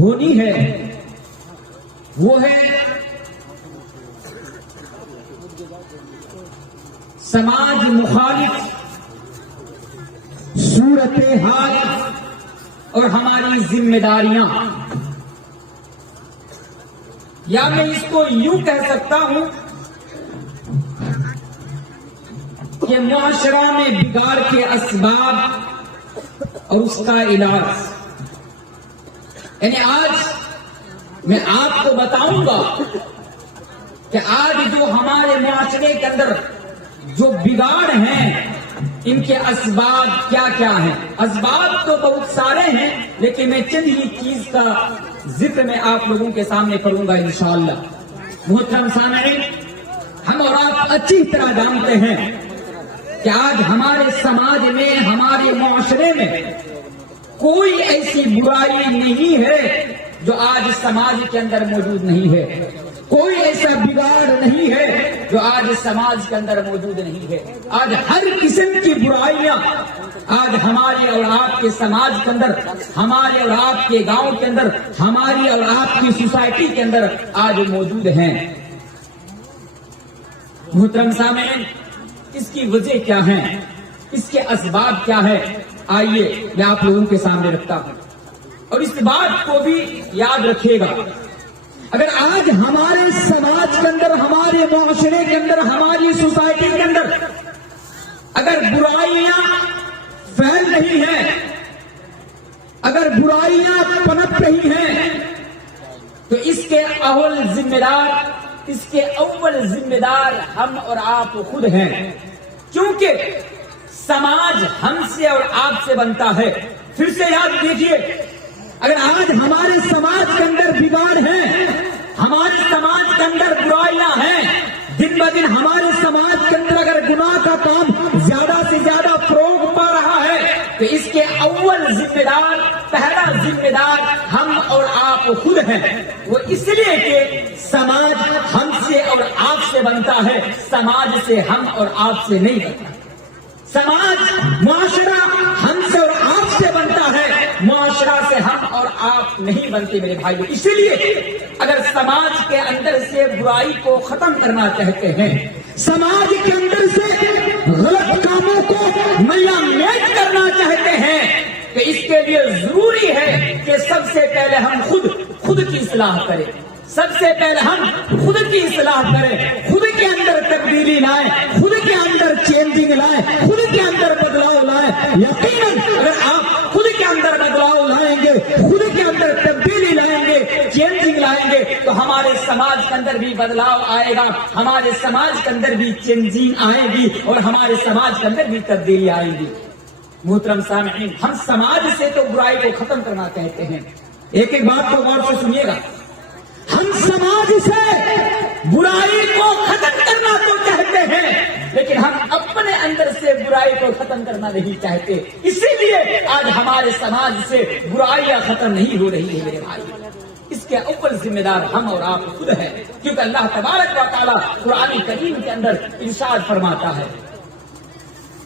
ہونی ہے وہ ہے سماج مخالف صورتحال اور ہماری ذمہ داریاں، یا میں اس کو یوں کہہ سکتا ہوں کہ معاشرہ میں بگاڑ کے اسباب اور اس کا علاج. یعنی آج میں آپ کو بتاؤں گا کہ آج جو ہمارے معاشرے کے اندر جو بگاڑ ہیں ان کے اسباب کیا کیا ہیں. اسباب تو بہت سارے ہیں لیکن میں چند ہی چیز کا ذکر میں آپ لوگوں کے سامنے کروں گا انشاءاللہ. محترم سامعین، ہم اور آپ اچھی طرح جانتے ہیں کہ آج ہمارے سماج میں، ہمارے معاشرے میں کوئی ایسی برائی نہیں ہے جو آج سماج کے اندر موجود نہیں ہے. کوئی ایسا بگاڑ نہیں ہے جو آج سماج کے اندر موجود نہیں ہے. آج ہر قسم کی برائیاں آج ہمارے اور آپ کے سماج کے اندر، ہمارے اور آپ کے گاؤں کے اندر، ہماری اور آپ کی سوسائٹی کے اندر آج موجود ہیں. محترم سامعین، اس کی وجہ کیا ہے، اس کے اسباب کیا ہے، آئیے میں آپ لوگوں کے سامنے رکھتا ہوں. اور اس بات کو بھی یاد رکھیے گا، اگر آج ہمارے سماج کے اندر، ہمارے معاشرے کے اندر، ہماری سوسائٹی کے اندر اگر برائیاں پھیل رہی ہیں، اگر برائیاں پنپ رہی ہیں، تو اس کے اول ذمہ دار ہم اور آپ خود ہیں. کیونکہ سماج ہم سے اور آپ سے بنتا ہے. پھر سے یاد دیجیے، اگر آج ہمارے سماج کے اندر بگاڑ ہے، ہمارے سماج کے اندر برائیاں ہیں، دن بہ دن ہمارے سماج کے اندر اگر گناہ کا کام زیادہ سے زیادہ فروغ پا رہا ہے، تو اس کے اول ذمہ دار، پہلا ذمہ دار ہم اور آپ خود ہیں. وہ اس لیے کہ سماج ہم سے اور آپ سے بنتا ہے، سماج سے ہم اور آپ سے نہیں بنتا. سماج، معاشرہ ہم سے اور آپ سے بنتا ہے، معاشرہ سے ہم اور آپ نہیں بنتے میرے بھائیو. اسی لیے اگر سماج کے اندر سے برائی کو ختم کرنا چاہتے ہیں، سماج کے اندر سے غلط کاموں کو میٹ کرنا چاہتے ہیں، تو اس کے لیے ضروری ہے کہ سب سے پہلے ہم خود کی اصلاح کریں. سب سے پہلے ہم خود کی اصلاح کریں، خود کے اندر تبدیلی لائیں، خود کے اندر چینجنگ لائیں، خود کے اندر بدلاؤ لائیں. یقیناً اگر آپ خود کے اندر بدلاؤ لائیں گے، خود کے اندر تبدیلی لائیں گے، چینجنگ لائیں گے، تو ہمارے سماج کے اندر بھی بدلاؤ آئے گا، ہمارے سماج کے اندر بھی چینجنگ آئے گی اور ہمارے سماج کے اندر بھی تبدیلی آئے گی. محترم سامعین، ہم سماج سے تو برائی کو ختم کرنا چاہتے ہیں. ایک ایک بات کو غور سے سنیے گا، ہم سماج سے برائی کو ختم کرنا تو چاہتے ہیں لیکن ہم اپنے اندر سے برائی کو ختم کرنا نہیں چاہتے. اسی لیے آج ہمارے سماج سے برائیاں ختم نہیں ہو رہی ہے میرے بھائی. اس کے اول ذمہ دار ہم اور آپ خود ہیں، کیونکہ اللہ تبارک و تعالیٰ قرآن کریم کے اندر ارشاد فرماتا ہے،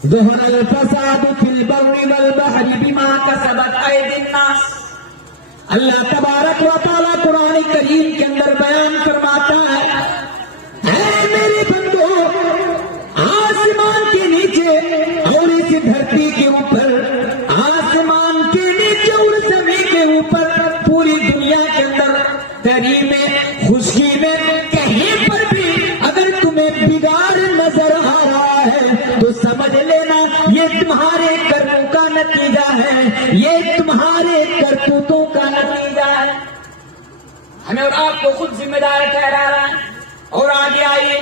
ظہر الفساد فی البر والبحر بما کسبت ایدی الناس. اللہ تبارک و تعالیٰ قرآن کریم کے اندر بیان فرماتا ہے، اے میرے بندو، آسمان کے نیچے اور اس دھرتی کے اوپر، آسمان کے نیچے اور زمین کے اوپر، پوری دنیا کے اندر تری میں، خشکی میں، کہیں پر بھی اگر تمہیں بگاڑ نظر آ رہا ہے تو سمجھ لینا یہ تمہارے کرموں کا نتیجہ ہے، یہ تمہارے کرتوتوں کا نتیجہ ہے. ہمیں اور آپ کو خود ذمہ دار ٹھہرا رہا ہے. اور آگے آئیے،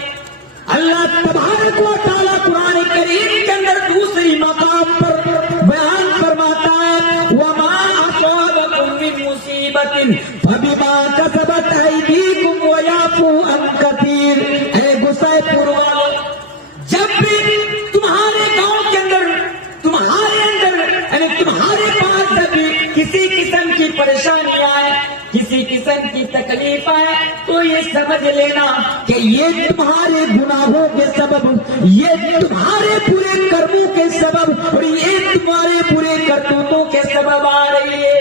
اللہ تبارک و تعالیٰ قرآن کریم کے اندر دوسری مقام پر بیان فرماتا ہے، وَمَا أَصَابَكُم مِّن مُّصِيبَةٍ فَبِمَا كَسَبَتْ أَيْدِيكُمْ وَيَعْفُو عَن كَثِيرٍ. اے غصہ پروا، جب بھی تمہارے گاؤں کے اندر، تمہارے اندر، یعنی تمہارے پاس جب بھی کسی قسم کی پریشانی آئے، کسی قسم کی تکلیف آئے، تو یہ سمجھ لینا کہ یہ تمہارے گناہوں کے سبب، یہ تمہارے برے کرموں کے سبب اور یہ تمہارے برے کرتوتوں کے سبب آ رہی ہے.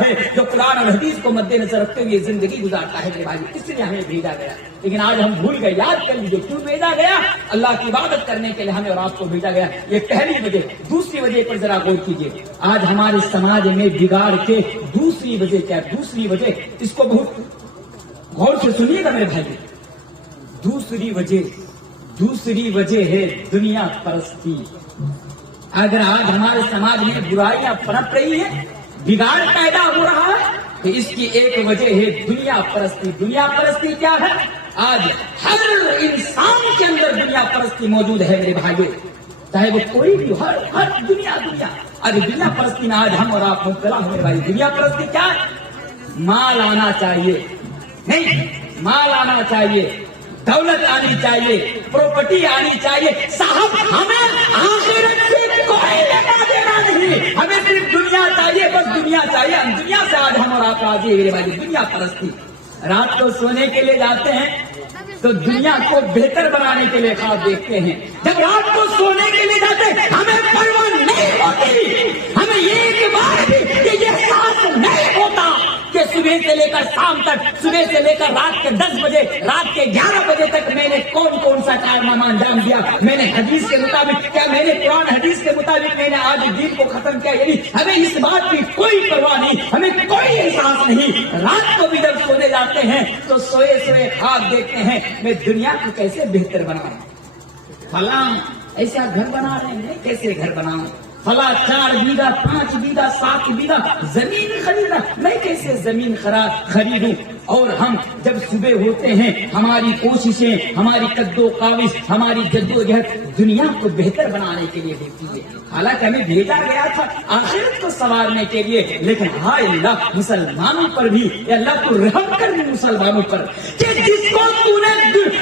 ہے، جو قرآن اور حدیث کو مد نظر رکھتے ہوئے زندگی گزارتا ہے میرے بھائی، اس لیے ہمیں بھیجا گیا۔ لیکن آج ہم بھول گئے، یاد کر لیجیے کیوں بھیجا گیا؟ اللہ کی عبادت کرنے کے لیے ہمیں اور آپ کو بھیجا گیا، یہ پہلی وجہ۔ دوسری وجہ پر ذرا غور کیجیے، آج ہمارے سماج میں بگاڑ کے دوسری وجہ کیا ہے؟ دوسری وجہ، اس کو بہت غور سے سنیے گا میرے بھائی، دوسری وجہ ہے دنیا پرستی۔ اگر آج ہمارے سماج میں برائیاں پنپ رہی ہیں، بگاڑ پیدا ہو رہا ہے، تو اس کی ایک وجہ ہے دنیا پرستی۔ دنیا پرستی کیا ہے؟ آج ہر انسان کے اندر دنیا پرستی موجود ہے میرے بھائیوں، چاہے وہ کوئی بھی، ہر دنیا۔ آج دنیا پرستی میں آج ہم اور آپ مبتلا ہیں میرے بھائی۔ دنیا پرستی کیا ہے؟ مال آنا چاہیے، نہیں، مال آنا چاہیے، دولت آنی چاہیے، پراپرٹی آنی چاہیے، صاحب ہمیں آخرت سے کوئی لینا دینا نہیں، ہمیں صرف دنیا چاہیے، بس دنیا چاہیے۔ دنیا سے آج ہم اور آپ راضی ہیں میرے بھائی۔ دنیا پرستی، رات کو سونے کے لیے جاتے ہیں تو دنیا کو بہتر بنانے کے لیے خواب دیکھتے ہیں، جب رات کو سونے کے لیے جاتے ہیں ہمیں پرواہ نہیں ہوتی، ہمیں ایک بار بھی یہ احساس نہیں ہوتا کہ صبح سے لے کر شام تک، صبح سے لے کر رات کے 10 بجے، رات کے 11 بجے تک میں نے کون سا کارنامہ انجام دیا، میں نے حدیث کے مطابق کیا، میں نے قرآن حدیث کے مطابق میں نے آج دین کو ختم کیا، یعنی ہمیں اس بات کی کوئی پرواہ نہیں، ہمیں کوئی احساس نہیں۔ رات کو بھی جب سونے جاتے ہیں تو سوئے خواب دیکھتے ہیں میں دنیا کو کیسے بہتر بناؤں، فلاں ایسا گھر بنا رہے ہیں، کیسے گھر بناؤں، فلاں 4 بیگھہ 5 بیگھہ 7 بیگھہ زمین خریدا، میں کیسے زمین خریدوں۔ اور ہم جب صبح ہوتے ہیں ہماری کوششیں، ہماری قد و کاوش، ہماری جدوجہد دنیا کو بہتر بنانے کے لیے ہوتی ہے، حالانکہ ہمیں بھیجا گیا تھا آخرت کو سنوارنے کے لیے۔ لیکن ہائے اللہ مسلمانوں پر بھی، اللہ کو رحم کر دے مسلمانوں پر، کہ جس کو تو نے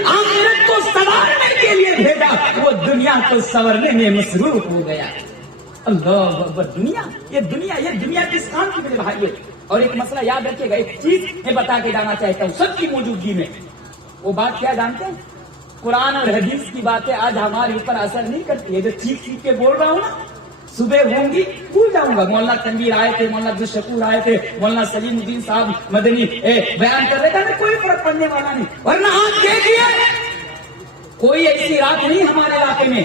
آخرت کو سنوارنے کے لیے بھیجا وہ دنیا کو سنورنے میں مصروف ہو گیا۔ اللہ اکبر، یہ دنیا کس کام کی میرے بھائیو؟ اور ایک مسئلہ یاد رکھیے گا، ایک چیز میں بتا کے جانا چاہتا ہوں سب کی موجودگی میں، وہ بات کیا جانتے ہیں؟ قرآن اور حدیث کی باتیں آج ہمارے اوپر اثر نہیں کرتی ہے، جو چیخ کے بول رہا ہوں نا، صبح ہوں گی بھول جاؤں گا، مولانا تنویر آئے تھے، مولانا عبد الشکور آئے تھے، مولانا سلیم الدین صاحب مدنی بیان کر رہے تھے، کوئی فرق پڑنے والا نہیں۔ ورنہ آج دیکھیے کوئی ایسی رات نہیں ہمارے علاقے میں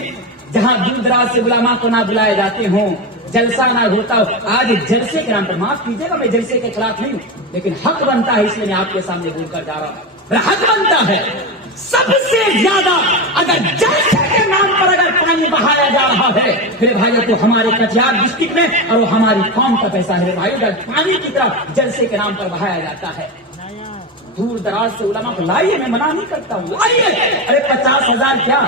جہاں دور دراز سے علماء کو نہ بلائے جاتے ہوں، جلسہ نہ ہوتا ہو۔ آج جلسے کے نام پر، معاف کیجیے گا میں جلسے کے خلاف نہیں ہوں، لیکن حق بنتا ہے، اس لیے میں آپ کے سامنے بول کر جا رہا ہوں، حق بنتا ہے سب سے زیادہ اگر جلسے کے نام پر اگر پانی بہایا جا رہا ہے میرے بھائی تو ہمارے کٹیہار ڈسٹرکٹ میں، اور وہ ہماری قوم کا پیسہ ہے بھائی، اگر پانی کی طرف جلسے کے نام پر بہایا جاتا ہے، دور دراز سے علماء کو لائیے، میں منع نہیں کرتا ہوں، لائیے، ارے 50,000 کیا،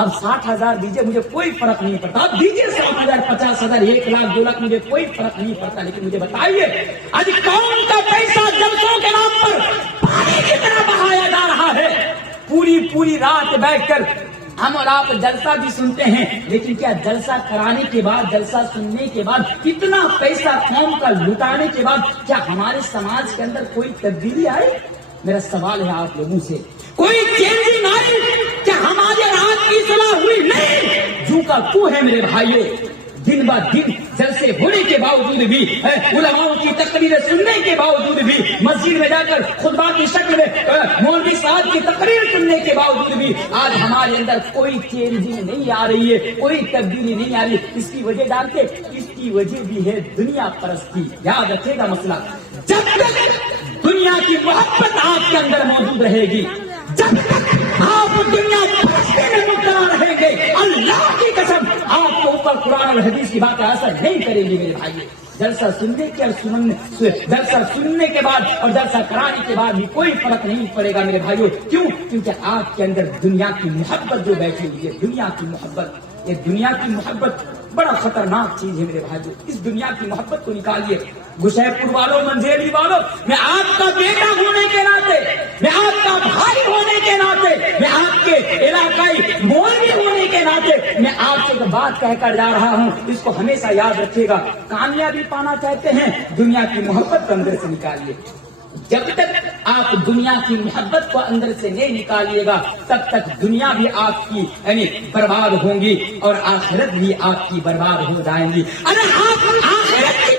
اب 60,000 دیجیے، مجھے کوئی فرق نہیں پڑتا، اب دیجیے 60,000 50,000 1 لاکھ 2 لاکھ، مجھے کوئی فرق نہیں پڑتا، لیکن مجھے بتائیے آج قوم کا پیسہ جلسوں کے نام پر پانی کی طرح بہایا جا رہا ہے۔ پوری رات بیٹھ کر ہم اور آپ جلسہ بھی سنتے ہیں، لیکن کیا جلسہ کرانے کے بعد، جلسہ سننے کے بعد، کتنا پیسہ قوم کا لٹانے کے بعد کیا ہمارے سماج کے اندر کوئی تبدیلی آئی؟ میرا سوال ہے آپ لوگوں سے، کوئی چینجنگ آئی؟ کیا ہمارے رات کی صلاح ہوئی؟ نہیں، جو کا تو ہے میرے بھائیوں، دن با دن جلسے ہونے کے باوجود بھی، علماء کی تقریریں سننے کے باوجود بھی، مسجد میں جا کر خطبہ کی شکل میں مولوی صاحب کی تقریر سننے کے باوجود بھی آج ہمارے اندر کوئی چینجنگ نہیں آ رہی ہے، کوئی تبدیلی نہیں آ رہی۔ اس کی وجہ جانتے؟ اس کی وجہ بھی ہے دنیا پرستی۔ یاد رکھے گا مسئلہ، جب تک دنیا کی محبت آپ کے اندر موجود رہے گی، جب تک آپ دنیا پرستی میں مبتلا رہیں گے، اللہ کی قسم آپ کے اوپر قرآن اور حدیث کی باتیں اثر نہیں کریں گی میرے بھائی۔ جلسہ سننے کے جلسہ سننے کے بعد اور جلسہ کرانے کے بعد بھی کوئی فرق نہیں پڑے گا میرے بھائیوں۔ کیوں؟ کیونکہ آپ کے اندر دنیا کی محبت جو بیٹھی ہوئی ہے، دنیا کی محبت، یہ دنیا کی محبت بڑا خطرناک چیز ہے میرے بھائیوں۔ اس دنیا کی محبت کو نکالیے۔ گشے پور والوں، منجیلی والوں، میں آپ کا بیٹا ہونے کے ناطے، میں آپ کا بھائی ہونے کے ناطے، میں آپ کے علاقائی مولوی ہونے کے ناطے میں آپ سے بات کہہ کر جا رہا ہوں، اس کو ہمیشہ یاد رکھیے گا۔ کامیابی پانا چاہتے ہیں، دنیا کی محبت کو اندر سے نکالیے۔ جب تک آپ دنیا کی محبت کو اندر سے نہیں نکالیے گا، تب تک دنیا بھی آپ کی یعنی برباد ہوں گی اور آخرت بھی آپ کی برباد ہو جائیں گی۔ اگر آپ آخرت کی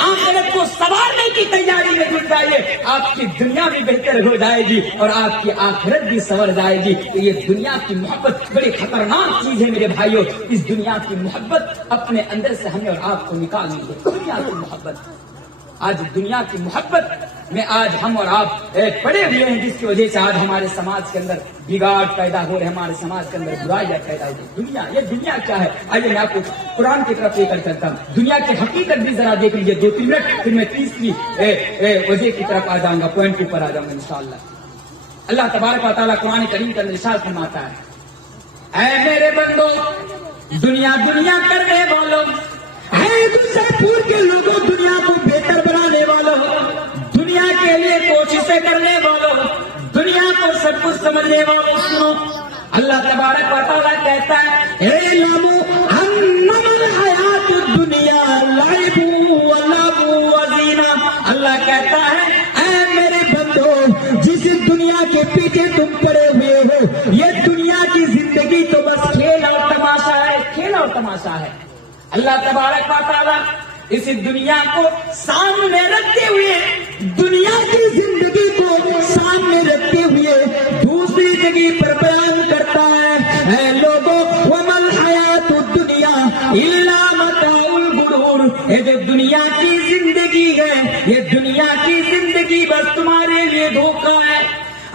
آخرت کو سنوارنے کی تیاری میں جٹ جائیے، آپ کی دنیا بھی بہتر ہو جائے گی اور آپ کی آخرت بھی سنور جائے گی۔ تو یہ دنیا کی محبت بڑی خطرناک چیز ہے میرے بھائیوں، اس دنیا کی محبت اپنے اندر سے ہمیں اور آپ کو نکالیں گے۔ دنیا کی محبت، آج دنیا کی محبت میں آج ہم اور آپ پڑے ہوئے ہیں، جس کی وجہ سے آج ہمارے سماج کے اندر بگاڑ پیدا ہو رہے، ہمارے سماج کے اندر برائیاں پیدا ہو رہی۔ دنیا، یہ دنیا کیا ہے؟ آئیے میں آپ کو قرآن کی طرف لے کر چلتا ہوں۔ دنیا کی حقیقت بھی ذرا دیکھ لیجیے 2-3 منٹ، پھر میں تیسری وجہ کی طرف آ جاؤں گا، پوائنٹ کے اوپر آ جاؤں گا انشاءاللہ۔ اللہ تبارک و تعالیٰ قرآن کریم کا ارشاد فرماتا ہے، اے میرے بندو، دنیا دنیا کرنے والوں، پور کے لوگوں، دنیا کو بہتر بنانے والوں، دنیا کے لیے کوششیں کرنے والوں، دنیا کو سب کچھ سمجھنے والوں، سنو اللہ تبارک و تعالیٰ کہتا ہے، اے لوگوں، حیات الدنیا لعب و لہو و زینہ۔ اللہ کہتا ہے، اے میرے بندو، جس دنیا کے پیچھے تم پڑے ہوئے ہو، یہ دنیا کی زندگی تو بس کھیل اور تماشا ہے، کھیل اور تماشا ہے۔ اللہ تبارک و تعالیٰ اس دنیا کو سامنے رکھتے ہوئے، دنیا کی زندگی کو سامنے رکھتے ہوئے دوسری جگہ پر بیان کرتا ہے، اے لوگوں، وَمَا الْحَيَاةُ الدُّنْيَا إِلَّا مَتَاعُ الْغُرُورِ۔ یہ جو دنیا کی زندگی ہے، یہ دنیا کی زندگی بس تمہارے لیے دھوکہ ہے۔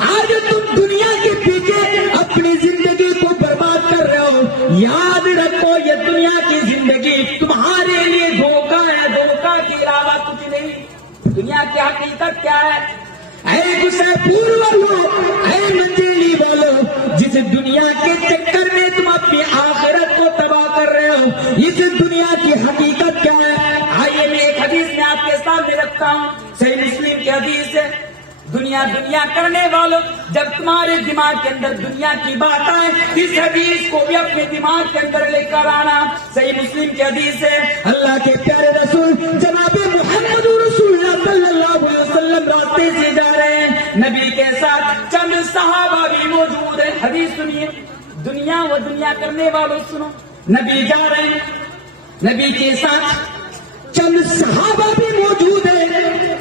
آج تم دنیا کے پیچھے اپنی زندگی کو برباد کر رہے ہو، یاد رکھو یہ دنیا کی زندگی تمہارے لیے دھوکہ ہے، دھوکہ کے علاوہ کچھ نہیں۔ دنیا کی حقیقت کیا ہے؟ اے غصے پور والو، اے منجیلی والو، جس دنیا کے چکر میں تم اپنی آخرت کو تباہ کر رہے ہو، اس دنیا کی حقیقت کیا ہے؟ آئیے میں ایک حدیث میں آپ کے سامنے رکھتا ہوں، صحیح مسلم کی حدیث ہے۔ دنیا دنیا کرنے والوں، جب تمہارے دماغ کے اندر دنیا کی بات آئے، اس حدیث کو بھی اپنے دماغ کے اندر لے کر آنا۔ صحیح مسلم کی حدیث ہے، اللہ کے پیارے رسول جناب محمد رسول اللہ صلی اللہ علیہ وسلم راستے سے جا رہے ہیں، نبی کے ساتھ چند صحابہ بھی موجود ہیں۔ حدیث سنیے، دنیا و دنیا کرنے والوں سنو، نبی جا رہے ہیں، نبی کے ساتھ چند صحابہ بھی موجود ہیں،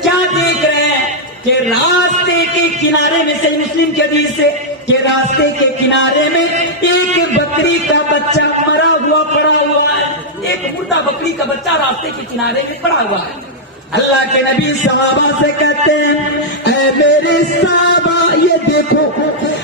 کیا دیکھ رہے ہیں کہ راستے کے کنارے میں، صحیح مسلم کی حدیث ہے کہ راستے کے کنارے میں ایک بکری کا بچہ مرا ہوا پڑا ہوا ہے، ایک مردہ بکری کا بچہ راستے کے کنارے میں پڑا ہوا ہے۔ اللہ کے نبی صحابہ سے کہتے ہیں، اے میرے صحابہ یہ دیکھو،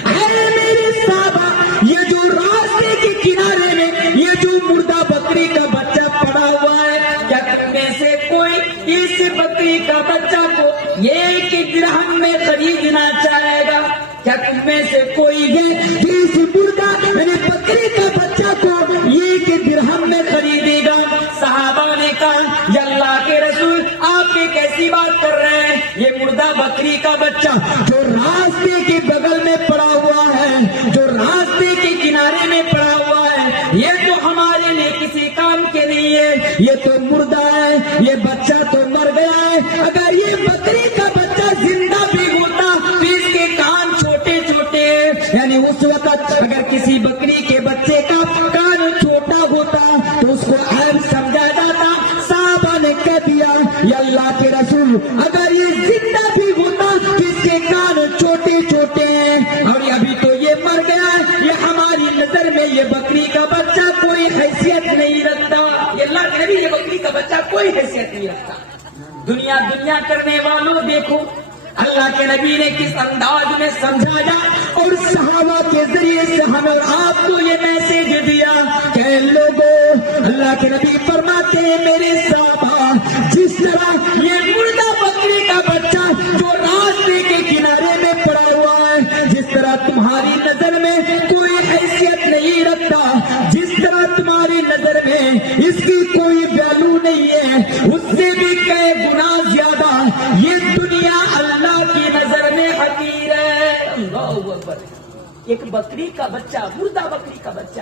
اے میرے صحابہ یہ جو راستے کے کنارے میں یہ جو مردہ بکری کا بچہ پڑا ہوا ہے، کیا تم میں سے کوئی اس بکری کا بچہ کو 1 درہم میں خریدنا چاہے گا؟ کیا تم میں سے کوئی ہے اس مردہ میرے بکری کا بچہ کو 1 درہم میں خریدے گا؟ صحابہ نے کہا، یا اللہ کے رسول، آپ یہ کیسی بات کر رہے ہیں؟ یہ مردہ بکری کا بچہ جو راستے کے بغل میں پڑا ہوا ہے، جو راستے کے کنارے میں پڑا ہوا ہے، یہ تو ہمارے لیے کسی کام کے نہیں ہے، یہ تو مردہ ہے، یہ بچہ تو مر گیا ہے۔ اگر یہ بکری کا بچہ زندہ بھی ہوتا تو اس کے کان چھوٹے چھوٹے، یعنی اس وقت اگر کسی بکری کے بچے کا کان چھوٹا ہوتا تو اس کو عیب سمجھا جاتا۔ صحابہ نے کہہ دیا، یا اللہ کے رسول، اگر یہ زندہ بھی ہوتا تو اس کے کان چھوٹے چھوٹے ہیں، اور ابھی تو یہ مر گیا ہے، یہ ہماری نظر میں یہ بکری کا بچہ کوئی حیثیت نہیں رکھتا۔ یہ اللہ کے نبی، یہ بکری کا بچہ کوئی حیثیت نہیں رکھتا۔ دنیا دنیا کرنے والوں، دیکھو اللہ کے نبی نے کس انداز میں سمجھایا اور صحابہ کے ذریعے سے ہمیں اور آپ کو یہ میسج دیا کہ لوگوں، اللہ کے نبی فرماتے ہیں، میرے صحابہ، جس طرح یہ مردہ بکری کا بچہ جو راستے کے کنارے میں پڑا ہوا ہے، جس طرح تمہاری نظر میں کوئی حیثیت نہیں رکھتا، جس طرح تمہاری نظر میں اس کی کوئی ویلو نہیں ہے، اس سے بھی کئی گنا زیادہ یہ دنیا اللہ کی نظر میں حقیر ہے۔ اللہ اکبر۔ ایک بکری کا بچہ، مردہ بکری کا بچہ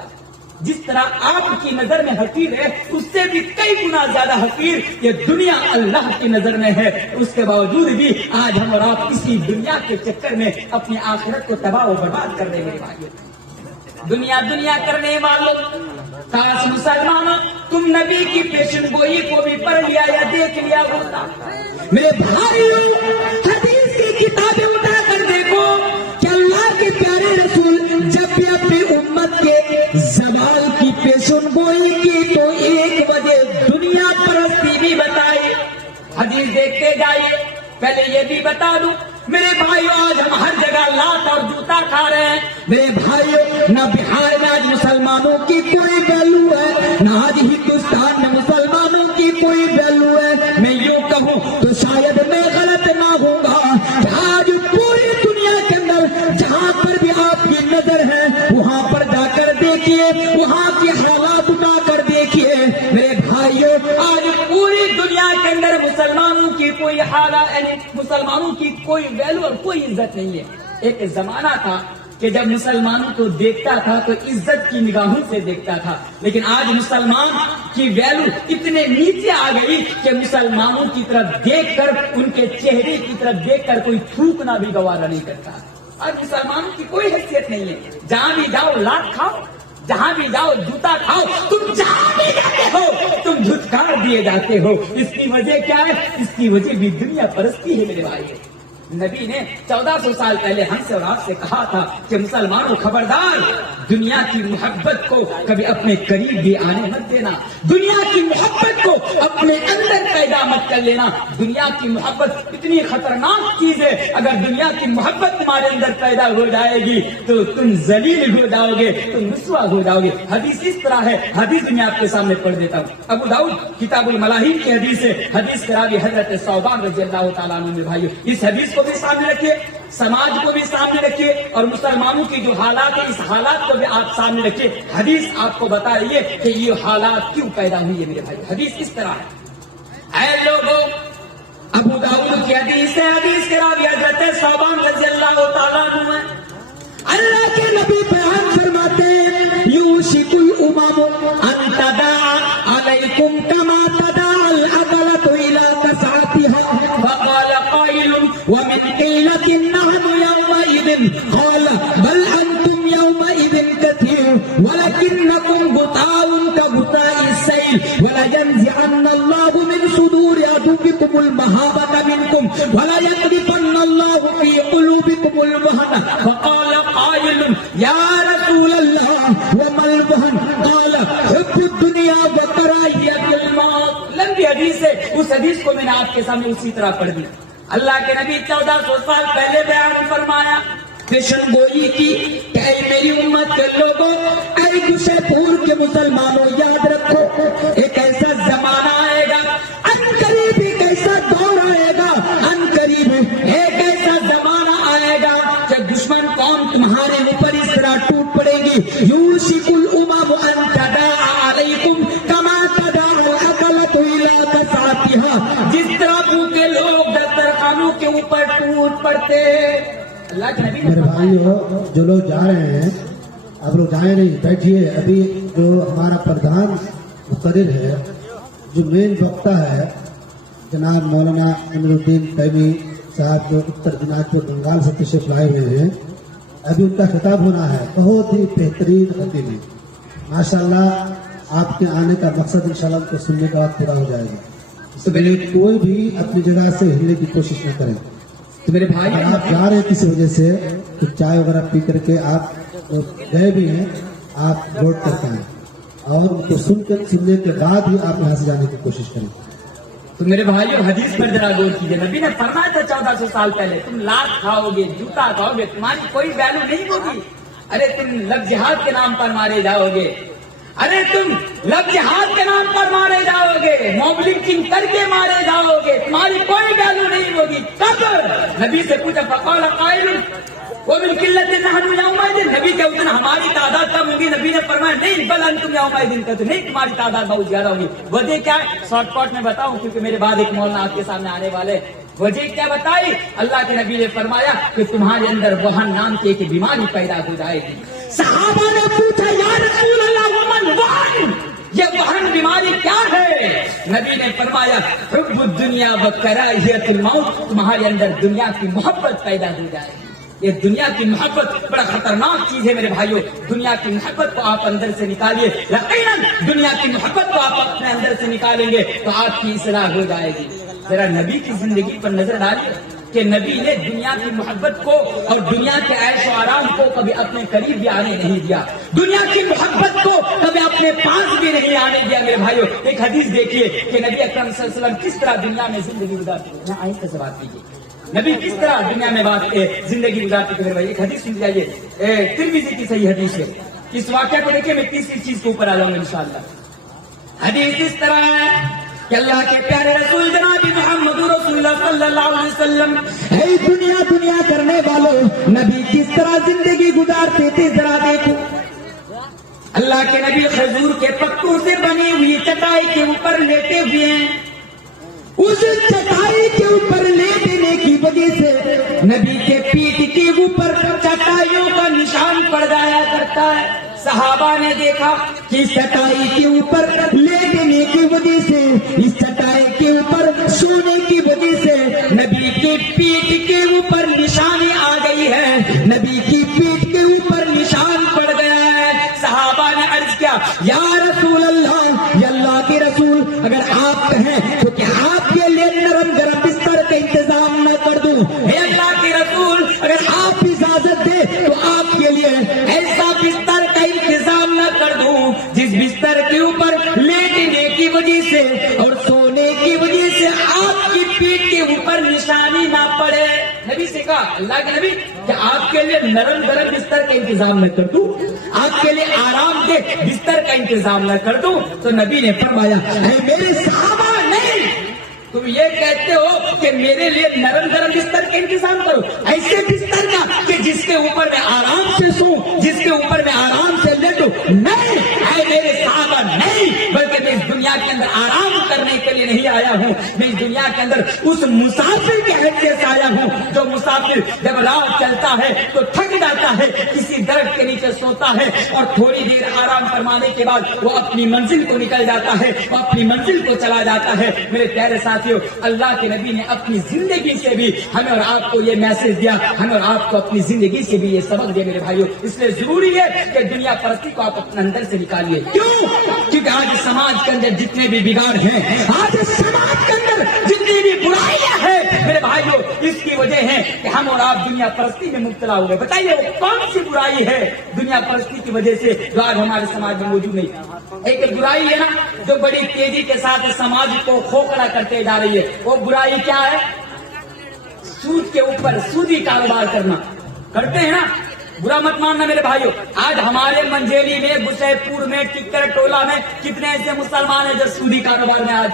جس طرح آپ کی نظر میں حقیر ہے، اس سے بھی کئی گنا زیادہ حقیر یہ دنیا اللہ کی نظر میں ہے۔ اس کے باوجود بھی آج ہم اور آپ اسی دنیا کے چکر میں اپنی آخرت کو تباہ و برباد کر رہے ہیں۔ دنیا دنیا کرنے والوں، کاش مسلمانوں تم نبی کی پیشن گوئی کو بھی پڑھ لیا یا دیکھ لیا ہوتا۔ میرے بھائیوں، حدیث کی کتابیں اٹھا کر دیکھو کہ اللہ کے پیارے رسول جب بھی اپنی امت کے زوال کی پیشن گوئی کی تو ایک وجہ دنیا پرستی بھی بتائی۔ حدیث دیکھتے جائیے۔ پہلے یہ بھی بتا دوں میرے بھائیوں، آج ہم ہر جگہ لات اور جوتا کھا رہے ہیں۔ میرے بھائیوں، نہ بہار میں آج مسلمانوں کی کوئی ویلو ہے، نہ آج ہندوستان میں مسلمانوں کی کوئی ویلو ہے۔ میں یوں کہوں تو شاید میں غلط نہ ہوں گا کہ آج پوری دنیا کے اندر جہاں پر بھی آپ کی نظر ہے وہاں پر جا کر دیکھیے، وہاں کے حالات اٹھا کر دیکھیے۔ میرے بھائیوں، آج پوری دنیا کے اندر مسلمانوں کی کوئی حالات، یعنی مسلمانوں کی کوئی ویلو اور کوئی عزت نہیں ہے۔ ایک زمانہ تھا کہ جب مسلمانوں کو دیکھتا تھا تو عزت کی نگاہوں سے دیکھتا تھا، لیکن آج مسلمان کی ویلو اتنے نیچے آ گئی کہ مسلمانوں کی طرف دیکھ کر، ان کے چہرے کی طرف دیکھ کر کوئی تھوکنا بھی گوارا نہیں کرتا۔ آج مسلمانوں کی کوئی حیثیت نہیں ہے۔ جہاں بھی جاؤ لات کھاؤ، جہاں بھی جاؤ جوتا کھاؤ، تم جہاں بھی جاتے ہو تم دھتکار دیے جاتے ہو۔ اس کی وجہ کیا ہے؟ اس کی وجہ بھی دنیا پرستی ہے میرے بھائی۔ نبی نے 1400 سال پہلے ہم سے اور آپ سے کہا تھا کہ مسلمانوں خبردار، دنیا کی محبت کو کبھی اپنے قریب بھی آنے مت دینا، دنیا کی محبت کو اپنے اندر پیدا مت کر لینا۔ دنیا کی محبت اتنی خطرناک چیز ہے، اگر دنیا کی محبت تمہارے اندر پیدا ہو جائے گی تو تم ذلیل ہو جاؤ گے، تم رسوا ہو جاؤ گے۔ حدیث اس طرح ہے، حدیث میں آپ کے سامنے پڑھ دیتا ہوں۔ ابو داؤد کتاب الملاحین کی حدیث ہے، حدیث کے راوی حضرت ثوبان رضی اللہ تعالیٰ عنہ میں بھائیو، اس حدیث کو بھی سامنے رکھیے، سماج کو بھی سامنے رکھیے، اور مسلمانوں کی جو حالات ہے اس حالات کو بھی آپ سامنے رکھیے۔ حدیث آپ کو بتا رہی ہے کہ یہ حالات کیوں پیدا ہوئی ہے میرے بھائی۔ حدیث اس طرح ہے، اے لوگوں، ابو داؤد کی حدیث ہے، حدیث کے راوی حضرت ثوبان رضی اللہ تعالیٰ عنہ ہے۔ اللہ کے نبی بیان فرماتے ہیں، یوشک الامم ان تداعى علیکم کما تداعى العقلة الى کسعتها، فقال قائل ومن قلة نحن يومئذ، قال بل انتم يومئذ كثير ولكنكم غثاء كغثاء السيل، ولينزعن الله من صدور عدوكم المهابة منكم وليقذفن الله في قلوبكم الوهن، فقال قائل یا رسول اللہ وما الوہن، قال حب الدنیا وکراہیت الموت۔ لمبی حدیث ہے، اس حدیث کو میں نے آپ کے سامنے اسی طرح پڑھ دی۔ اللہ کے نبی 1400 سال پہلے بیان فرمایا پیشن گوئی کی کہ اے میری امت کے لوگوں، اے گشے پور کے مسلمانوں، یاد رکھو ایک ایسا زمانہ آئے گا، ان قریب ایک ایسا دور آئے گا، ان قریب ایک ایسا زمانہ آئے گا کہ دشمن قوم تمہارے اوپر اس طرح ٹوٹ پڑے گی، یوشک الامم ان تداعى علیکم کما تداعى العقلة الى کسعتها، جس طرح بھوکے لوگ دسترخوانوں کے اوپر ٹوٹ پڑتے۔ اللہ کے نبی میرے بھائیو، جو لوگ جا رہے ہیں آپ لوگ جائیں نہیں، بیٹھیے۔ ابھی جو ہمارا پردھان مقرر ہے، جو مین وقتہ ہے، جناب مولانا امیر الدین تیمی صاحب، جو اتر دناج پور بنگال سے تشریف لائے ہوئے ہیں، ابھی ان کا خطاب ہونا ہے۔ بہت ہی بہترین خطیب ہے ماشاءاللہ۔ آپ کے آنے کا مقصد انشاءاللہ ان کو سننے کا بعد پورا ہو جائے گا، اس سے پہلے کوئی بھی اپنی جگہ سے ہلنے کی کوشش نہ کریں۔ تو میرے بھائی، اگر آپ جا رہے ہیں کسی وجہ سے تو چائے وغیرہ پی کر کے آپ گئے بھی ہیں، آپ لوٹ کرتے ہیں، اور ان کو سننے کے بعد ہی آپ یہاں سے جانے کی کوشش کریں۔ تو میرے بھائیو حدیث پر ذرا غور کیجیے۔ نبی نے فرمایا تھا 1400 سال پہلے، تم لات کھاؤ گے، جوتا کھاؤ گے، تمہاری کوئی ویلو نہیں ہوگی۔ ارے تم لب جہاد کے نام پر مارے جاؤ گے، ارے تم لب جہاد کے نام پر مارے جاؤ گے، موب لنچنگ کر کے مارے جاؤ گے، تمہاری کوئی ویلو نہیں ہوگی۔ کب؟ نبی سے پوچھا، فقال قائل ومن قلة نحن يومئذ، نبی کے اتنا ہماری تعداد کم ہوگی۔ نبی نے فرمایا نہیں، بل انتم یومئذ کثیر، نہیں تمہاری تعداد بہت زیادہ ہوگی۔ وجہ کیا ہے؟ شارٹ کٹ میں بتاؤں کیونکہ میرے بعد ایک مولانا آپ کے سامنے آنے والے۔ وجہ کیا بتائی؟ اللہ کے نبی نے فرمایا کہ تمہارے اندر وہن نام کی ایک بیماری پیدا ہو جائے گی۔ صحابہ نے پوچھا، یا رسول اللہ ومن وہن، یہ وہن بیماری کیا ہے؟ نبی نے فرمایا حب الدنیا وکراہیت الموت، تمہارے اندر دنیا کی محبت پیدا ہو جائے گی۔ یہ دنیا کی محبت بڑا خطرناک چیز ہے میرے بھائیوں. دنیا کی محبت کو آپ اندر سے نکالیے. یقیناً دنیا کی محبت کو آپ اپنے اندر سے نکالیں گے تو آپ کی اصلاح ہو جائے گی. ذرا نبی کی زندگی پر نظر ڈالیے کہ نبی نے دنیا کی محبت کو اور دنیا کے عیش و آرام کو کبھی اپنے قریب بھی آنے نہیں دیا. دنیا کی محبت کو کبھی اپنے پاس بھی نہیں آنے دیا میرے بھائیوں. ایک حدیث دیکھیے کہ نبی اکرم صلی اللہ علیہ وسلم کس طرح دنیا میں زندگی گزارتے ہیں. آہستہ سے بات کیجیے. نبی کس طرح دنیا میں زندگی گزارتے تھے میرے بھائی. ایک حدیث سن جائیے, ترمذی کی صحیح حدیث ہے. اس واقعہ کو دیکھیں, میں تیسری چیز کے اوپر آ جاؤں گا انشاءاللہ. حدیث اس طرح ہے کہ اللہ کے پیارے رسول جناب محمد رسول اللہ صلی اللہ علیہ وسلم, اے دنیا کرنے والوں, نبی کس طرح زندگی گزارتے تھے ذرا دیکھو. اللہ کے نبی کھجور کے پتوں سے بنی ہوئی چٹائی کے اوپر لیٹے ہوئے ہیں. اس چٹائی کے اوپر لیٹنے کی وجہ سے نبی کے پیٹھ کے اوپر چٹائیوں کا نشان پڑ جایا کرتا ہے. صحابہ نے دیکھا کہ اس چٹائی کے اوپر لیٹنے کی وجہ سے, اس چٹائی کے اوپر سونے کی وجہ سے نبی کے پیٹھ کے اوپر نشانی آ گئی ہے, نبی کی پیٹھ کے اوپر نشان پڑ گیا ہے. صحابہ نے عرض کیا, یا رسول اللہ, یا اللہ کے رسول, اگر آپ کہیں تو کیا آپ کے لیے نرم گرم بستر کا انتظام نہ کر دوں. اے اللہ کے رسول, اگر آپ اجازت دیں تو آپ کے لیے ایسا بستر کا انتظام نہ کر دوں جس بستر کے اوپر لیٹنے کی وجہ سے اور سونے کی وجہ سے آپ کی پیٹھ کے اوپر نشانی نہ پڑے. نبی سے کہا, اللہ کے نبی, کہ آپ کے لیے نرم گرم بستر کا انتظام نہ کر دوں, آپ کے لیے آرام دہ بستر کا انتظام نہ کر دوں. تو نبی نے فرمایا, اے میرے صحابہ, نہیں, تم یہ کہتے ہو کہ میرے لیے نرم گرم بستر کا انتظام کرو, ایسے بستر کا کہ جس کے اوپر میں آرام سے سوں, جس کے اوپر میں آرام سے لیٹوں. نہیں اے میرے صحابہ, نہیں, بلکہ میں اس دنیا کے اندر آرام کرنے کے لیے نہیں آیا ہوں. میں اس دنیا کے اندر اس مسافر کے حیثیت سے آیا ہوں جو مسافر جب رات چلتا ہے تو تھک جاتا ہے, کسی درخت کے نیچے سوتا ہے اور تھوڑی دیر آرام فرمانے کے بعد وہ اپنی منزل کو نکل جاتا ہے, وہ اپنی منزل کو چلا جاتا ہے. میرے پیارے ساتھیوں, اللہ کے نبی نے اپنی زندگی سے بھی ہمیں اور آپ کو یہ میسج دیا, ہمیں اور آپ کو اپنی زندگی سے بھی یہ سبق دیا میرے بھائیوں. اس لیے ضروری ہے کہ دنیا پرستی کو آپ اپنے اندر سے نکالیے. کیوں؟ کیونکہ آج سماج کے اندر جتنے بھی بگاڑ ہیں, آج سماج کے اندر جتنی بھی برائیاں ہیں میرے بھائیوں, اس کی وجہ ہے کہ ہم اور آپ دنیا پرستی میں مبتلا ہو گئے. بتائیے وہ کون سی برائی ہے دنیا پرستی کی وجہ سے جو آج ہمارے سماج میں موجود نہیں؟ ایک برائی ہے نا جو بڑی تیزی کے ساتھ سماج کو کھوکھلا کرتے جا رہی ہے. وہ برائی کیا ہے؟ سود کے اوپر سودی کاروبار کرنا. کرتے ہیں نا, برا مت ماننا میرے بھائیوں. آج ہمارے منجیلی میں, گسے پور میں, ٹکر ٹولہ میں کتنے ایسے مسلمان ہیں جو سودی کاروبار میں آج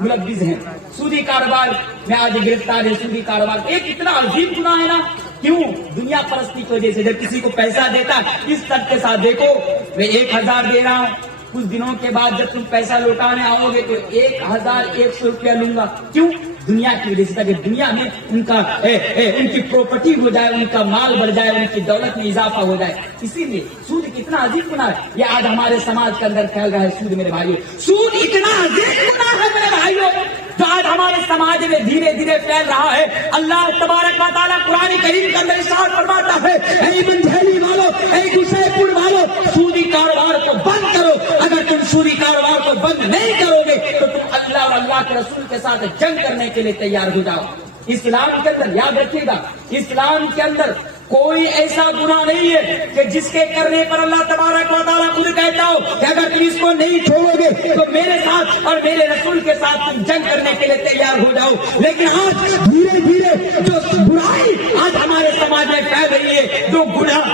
ملوث ہیں, سودی کاروبار میں آج گرفتار ہے. سودی کاروبار ایک اتنا عظیم گناہ ہے نا. کیوں؟ دنیا پرستی کی وجہ سے. جب کسی کو پیسہ دیتا اس طرح کے ساتھ, دیکھو میں 1000 دے رہا ہوں, کچھ دنوں کے بعد جب تم پیسہ لوٹانے آؤ گے تو 1100 روپیہ لوں گا. کیوں؟ دنیا کی وجہ سے. کہ دنیا میں ان کی پراپرٹی ہو جائے, ان کا مال بڑھ جائے, ان کی دولت میں اضافہ ہو جائے. اسی لیے سود کتنا عظیم گناہ ہے, یہ آج ہمارے سماج کے اندر پھیل رہا ہے. سود میرے بھائیوں, سود اتنا عظیم گناہ ہے میرے بھائیوں جو آج ہمارے سماج میں دھیرے دھیرے پھیل رہا ہے. اللہ تبارک و تعالیٰ قرآن کریم کے اندر ارشاد فرماتا ہے, اے منجھیلی والوں, اے گسے پور والوں, سودی کاروبار کو بند کرو. اگر تم سودی کاروبار کو بند نہیں کرو گے تو تم اللہ اور اللہ کے رسول کے ساتھ جنگ کرنے کے لیے تیار ہو جاؤ. اسلام کے اندر یاد رکھیے گا, اسلام کے اندر کوئی ایسا گناہ نہیں ہے کہ جس کے کرنے پر اللہ تبارک و تعالیٰ خود کہتا ہو کہ اگر تم اس کو نہیں چھوڑو گے تو میرے ساتھ اور میرے رسول کے ساتھ تم جنگ کرنے کے لیے تیار ہو جاؤ. لیکن آج دھیرے دھیرے جو برائی آج ہمارے سماج میں پھیل رہی ہے, جو گناہ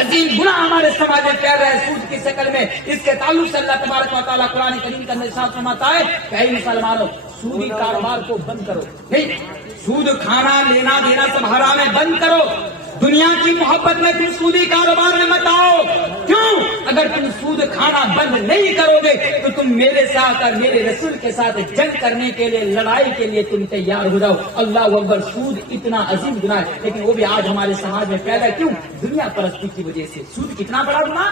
عظیم گناہ ہمارے سماج میں پھیل رہا ہے سود کی شکل میں, اس کے تعلق سے اللہ تبارک و تعالیٰ قرآن کریم کے اندر ارشاد فرماتا ہے کہ اے مسلمانوں, سودی کاروبار کو بند کرو. نہیں, سود کھانا, لینا دینا سب حرام ہے, بند کرو. دنیا کی محبت میں تم سودی کاروبار میں مت آؤ. کیوں؟ اگر تم سود کھانا بند نہیں کرو گے تو تم میرے ساتھ اور میرے رسول کے ساتھ جنگ کرنے کے لیے, لڑائی کے لیے تم تیار ہو جاؤ. اللہ اکبر. سود اتنا عظیم گناہ ہے, لیکن وہ بھی آج ہمارے سماج میں پیدا. کیوں؟ دنیا پرستی کی وجہ سے. سود کتنا بڑا گناہ.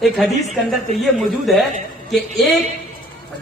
ایک حدیث کے اندر تو یہ موجود ہے کہ ایک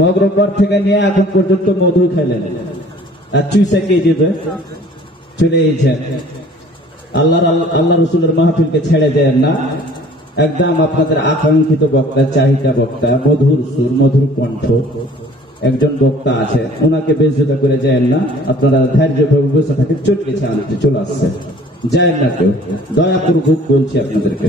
মগরবার থেকে নিয়ে এখন পর্যন্ত মধু খেলেন আর চুষে কে দিবে চলে এসেছেন। আল্লাহ রসুলের মাহফিলকে ছেড়ে দেন না। একদম আপনাদের আকাঙ্ক্ষিত বক্তা, চাহিদা বক্তা, মধুর সুর, মধুর কণ্ঠ একজন বক্তা আছে, ওনাকে বেজ্জতা করে যায়েন না। আপনারা ধৈর্যভাবে বসে থাকেন, চলে আসছে, যায়েন না কেউ। দয়াপূর্বক বলছি আপনাদেরকে।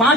5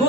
2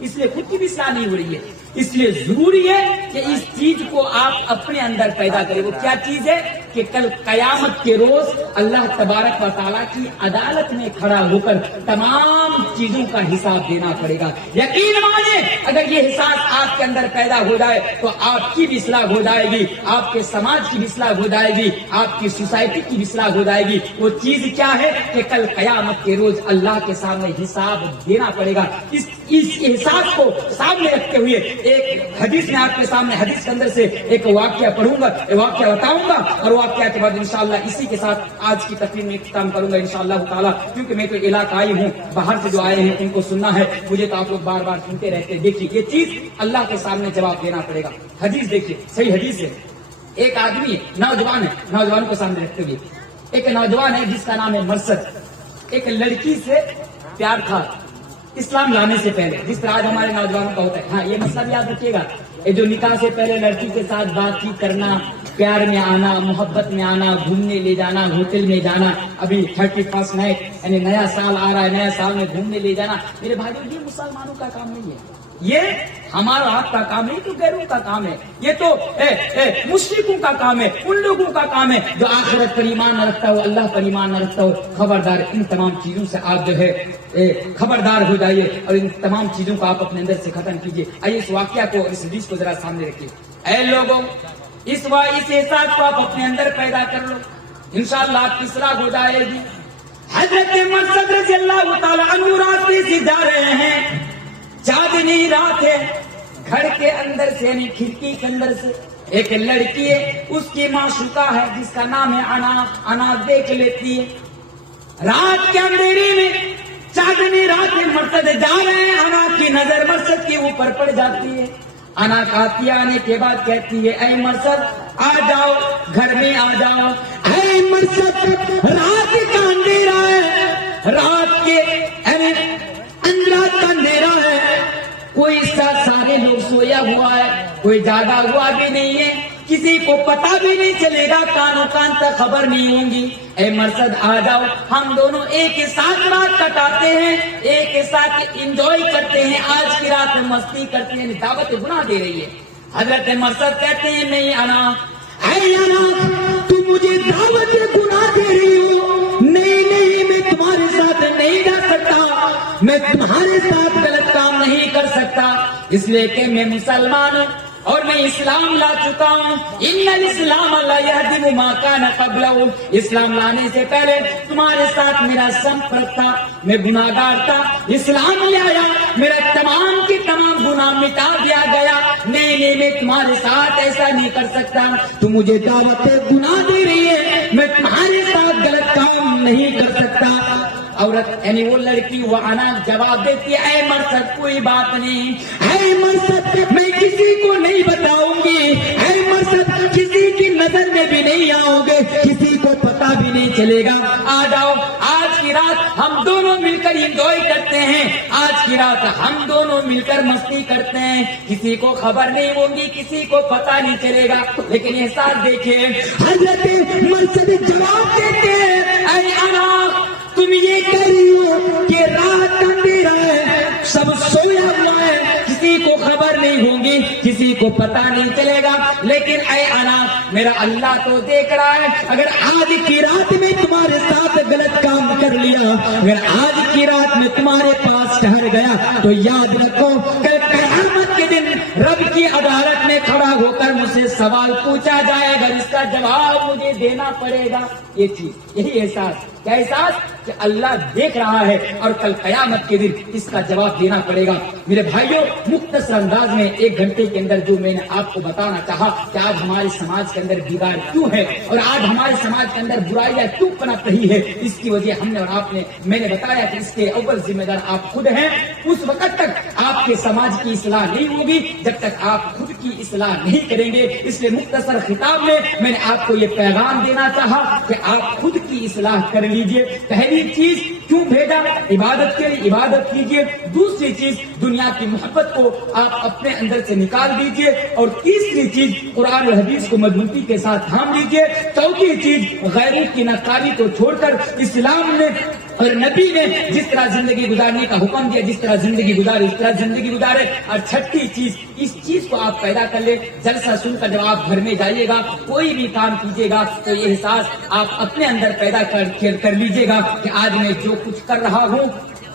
اس لیے خود کی بھی اصلاح نہیں ہو رہی ہے. اس لیے ضروری ہے کہ اس چیز کو آپ اپنے اندر پیدا کریں. وہ کیا چیز ہے کہ کل قیامت کے روز اللہ تبارک و تعالیٰ کی عدالت میں کھڑا ہو کر تمام چیزوں کا حساب دینا پڑے گا. یقین مانیں اگر یہ حساب آپ کے اندر پیدا ہو جائے تو آپ کی بھی اصلاح ہو جائے گی, آپ کے سماج کی بھی اصلاح ہو جائے گی, آپ کی سوسائٹی کی بھی اصلاح ہو جائے گی. وہ چیز کیا ہے کہ کل قیامت کے روز اللہ کے سامنے حساب دینا پڑے گا. اس حساب کو سامنے رکھتے ہوئے ایک حدیث میں آپ کے سامنے حدیث کے اندر سے ایک واقعہ پڑھوں گا, واقعہ بتاؤں گا, اور واقعہ کے بعد انشاءاللہ اسی کے ساتھ آج کی تقریر میں اختتام کروں گا انشاءاللہ تعالیٰ. کیونکہ میں تو علاقہ آئی ہوں, باہر سے جو آئے ہیں ان کو سننا ہے, مجھے تو آپ لوگ بار بار سنتے رہتے. دیکھیے یہ چیز اللہ کے سامنے جواب دینا پڑے گا. حدیث دیکھیے, صحیح حدیث ہے. ایک آدمی نوجوان ہے, نوجوان کو سامنے رکھتے ہوئے ایک نوجوان ہے جس کا نام ہے مرثد. ایک لڑکی سے پیار تھا اسلام لانے سے پہلے, جس طرح آج ہمارے نوجوانوں کا ہوتا ہے. ہاں یہ مسئلہ بھی یاد رکھیے گا, یہ جو نکاح سے پہلے لڑکی کے ساتھ بات چیت کرنا, پیار میں آنا, محبت میں آنا, گھومنے لے جانا, ہوٹل میں جانا, ابھی 31 نائٹ یعنی نیا سال آ رہا ہے, نیا سال میں گھومنے لے جانا, میرے بھائیوں یہ مسلمانوں کا کام نہیں ہے. یہ ہمارا آپ کا کام نہیں, تو غیروں کا کام ہے. یہ تو مشرکوں کا کام ہے, ان لوگوں کا کام ہے جو آخرت پر ایمان نہ رکھتا ہو, اللہ پر ایمان نہ رکھتا ہو. خبردار ان تمام چیزوں سے آپ جو ہے خبردار ہو جائیے اور ان تمام چیزوں کو آپ اپنے اندر سے ختم کیجیے. آئیے اس واقعہ کو, اس حدیث کو ذرا سامنے رکھیے. اے لوگوں, اس احساس کو آپ اپنے اندر پیدا کر لو, انشاءاللہ آپ کی اصلاح ہو جائے گی. حضرت مرثد رضی اللہ تعالی عنہ راستے سے جا رہے ہیں, چاندنی رات ہے, گھر کے اندر سے یعنی کھڑکی کے اندر سے ایک لڑکی ہے, اس کی معشوقہ ہے جس کا نام ہے اناس. اناس دیکھ لیتی ہے رات کے اندھیرے میں, چاندنی رات میں مرثد جا رہے ہیں, اناس کی نظر مرثد کے اوپر پڑ جاتی ہے. اناس آتی, آنے کے بعد کہتی ہے اے مرثد آ جاؤ, گھر میں آ جاؤ. اے مرثد رات کا اندھیرا ہے, رات کے رات کا اندھیرا ہے, کوئی سارے لوگ سویا ہوا ہے, کوئی جاگا ہوا بھی نہیں ہے, کسی کو پتا بھی نہیں چلے گا, کانوں کان تک خبر نہیں ہوں گی. اے مرثد آ جاؤ, ہم دونوں ایک ساتھ رات کٹاتے ہیں, ایک ساتھ انجوائے کرتے ہیں, آج کی رات میں مستی کرتے ہیں. دعوت گناہ دے رہی ہے. حضرت مرثد کہتے ہیں نہیں اناس, اے اناس تم مجھے دعوت گناہ دے رہی ہو, نہیں نہیں میں تمہارے ساتھ نہیں جا سکتا, میں تمہارے ساتھ غلط کام نہیں کر سکتا, اس لیے کہ میں مسلمان ہوں اور میں اسلام لا چکا ہوں. ان الاسلام لا يهدم ما كان قبله, اسلام لانے سے پہلے تمہارے ساتھ میرا سمپرک تھا, میں گناہگار تھا, اسلام لے آیا, میرا تمام کے تمام گناہ مٹا دیا گیا. نہیں نہیں میں تمہارے ساتھ ایسا نہیں کر سکتا, تم مجھے دعوت گناہ دے رہی ہے, میں تمہارے ساتھ غلط کام نہیں کر سکتا. عورت یعنی وہ لڑکی وہ اناس جواب دیتی ہے اے مرثد کوئی بات نہیں, اے مرثد میں کسی کو نہیں بتاؤں گی, اے مرثد کسی کی نظر میں بھی نہیں آؤ گے, کسی کو پتا بھی نہیں چلے گا. آ جاؤ, آج کی رات ہم دونوں مل کر انجوائے کرتے ہیں, آج کی رات ہم دونوں مل کر مستی کرتے ہیں, کسی کو خبر نہیں ہوگی, کسی کو پتا نہیں چلے گا. لیکن احساس دیکھیں, حضرت مرثد جواب دیتے ہیں اے اناس تم یہ کہہ رہی ہو کہ رات کا اندھیرا ہے, سب سویا ہوا ہے, کسی کو خبر نہیں ہوگی, کسی کو پتا نہیں چلے گا. لیکن اے اناس میرا اللہ تو دیکھ رہا ہے, اگر آج کی رات میں تمہارے ساتھ غلط کام کر لیا, اگر آج کی رات میں تمہارے پاس ٹھہر گیا, تو یاد رکھو کہ قیامت کے دن رب کی عدالت میں کھڑا ہو کر مجھ سے سوال پوچھا جائے گا, اس کا جواب مجھے دینا پڑے گا. یہ چیز, یہی احساس, کیا احساس کہ اللہ دیکھ رہا ہے اور کل قیامت کے دن اس کا جواب دینا پڑے گا. میرے بھائیوں, مختصر انداز میں 1 گھنٹے کے اندر جو میں نے آپ کو بتانا چاہا کہ آج ہمارے سماج کے اندر بگاڑ کیوں ہے اور آج ہمارے سماج کے اندر برائیاں کیوں پنپ رہی ہے, اس کی وجہ ہم نے اور آپ نے, میں نے بتایا کہ اس کے اول ذمہ دار آپ خود ہیں. اس وقت تک آپ کے سماج کی اصلاح نہیں ہوگی جب تک آپ خود کی اصلاح نہیں کریں گے. اس لیے مختصر خطاب میں نے آپ کو یہ پیغام دینا چاہا کہ آپ خود کی اصلاح کر لیجئے. پہلی چیز کیوں بھیجا, عبادت کے لیے عبادت کیجئے. دوسری چیز دنیا کی محبت کو آپ اپنے اندر سے نکال دیجئے. اور تیسری چیز قرآن اور حدیث کو مضبوطی کے ساتھ تھام لیجئے. چوتھی چیز غیروں کی ناکاری کو چھوڑ کر اسلام نے اور نبی نے جس طرح زندگی گزارنے کا حکم دیا، جس طرح زندگی گزارے اس طرح زندگی گزارے۔ اور چھٹی چیز، اس چیز کو آپ پیدا کر لیں، جلسہ سن کر جب آپ گھر میں جائیے گا، کوئی بھی کام کیجیے گا تو یہ احساس آپ اپنے اندر پیدا کر لیجیے گا کہ آج میں جو کچھ کر رہا ہوں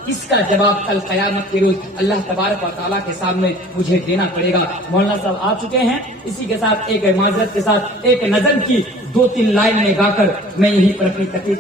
اس کا جواب کل قیامت کے روز اللہ تبارک و تعالیٰ کے سامنے مجھے دینا پڑے گا۔ مولانا صاحب آ چکے ہیں، اسی کے ساتھ ایک معذرت کے ساتھ ایک نظم کی 2-3 لائن میں گا کر میں یہیں پر اپنی تقریر